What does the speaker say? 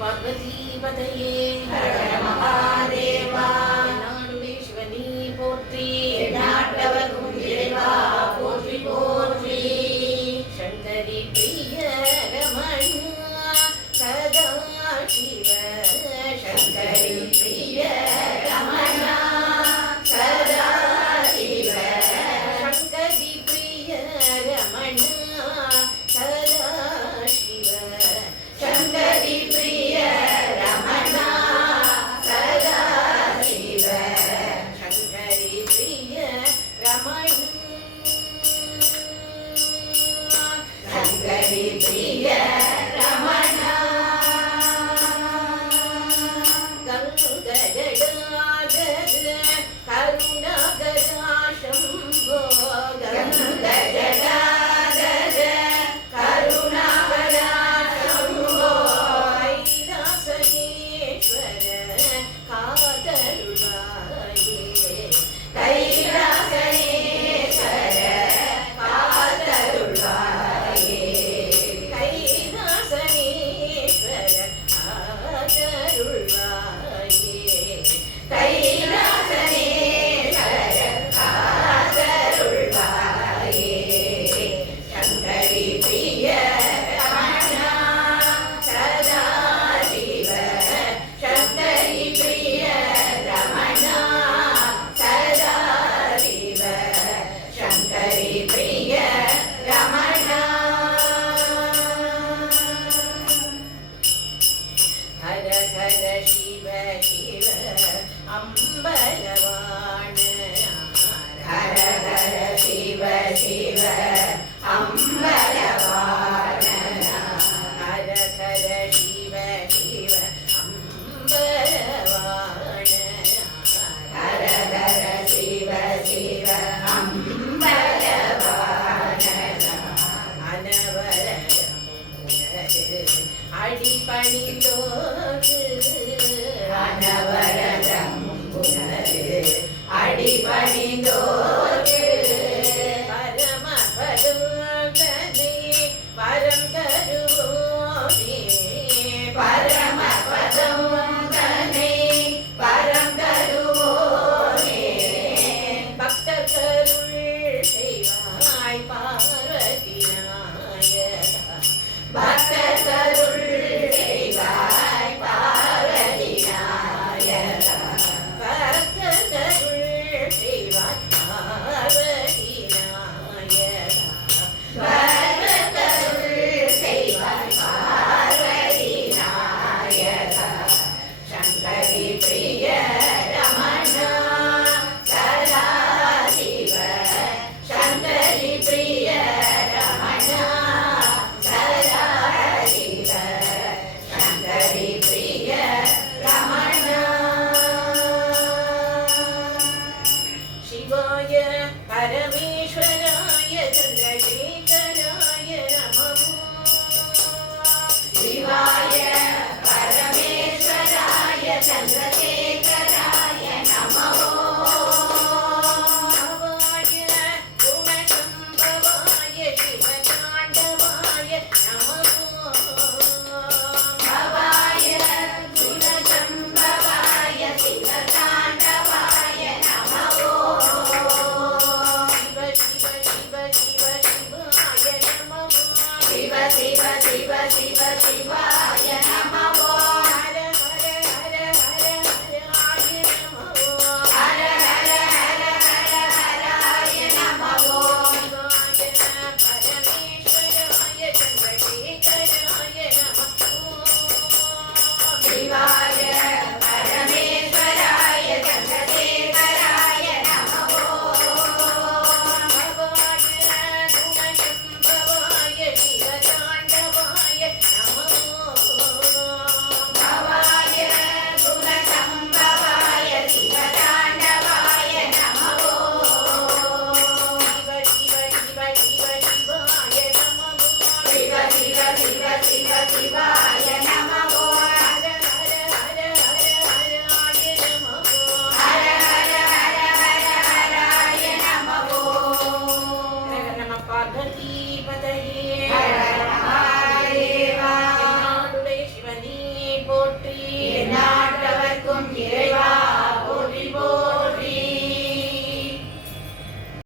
பார்வதிபதையே மகாதேவா நாடுடைய சிவனே போற்றி நாட்டவர்க்கும் இறைவா போற்றி போற்றி சங்கரி பிரிய ரமணா சதா சிவ சங்கரி பிரிய ரமணா சதா சிவ சங்கரி பிரிய ரமணா சதா சிவ சங்கரி பிரிய ரமணா சதா சிவ சங்கரி பிரிய ரமணா சங்கரி பிரிய ரமணா கங்கஜடாதர கருணாகர சம்போ கைலாசனேஸ்வர காதருளாயே கைலாசனேஸ்வர காதருளாயே கைலாசனேஸ்வர காதருளாயே கைலாசனேஸ்வர காதருளாயே சங்கரி பிரிய ரமணா சதா சிவ சங்கரி பிரிய ரமணா சதா சிவ சங்கரி பிரிய ரமணா ஹர ஹர சிவ சிவ அம்பலவாண ஹர ஹர சிவ சிவ அம்பலவாண ஹர ஹர சிவ சிவ அம்பலவாண ஹர ஹர சிவ சிவ அம்பலவாண அடிபணிந்தோடு அனவரதம் புனரு அடிபணிந்தோர்க்கு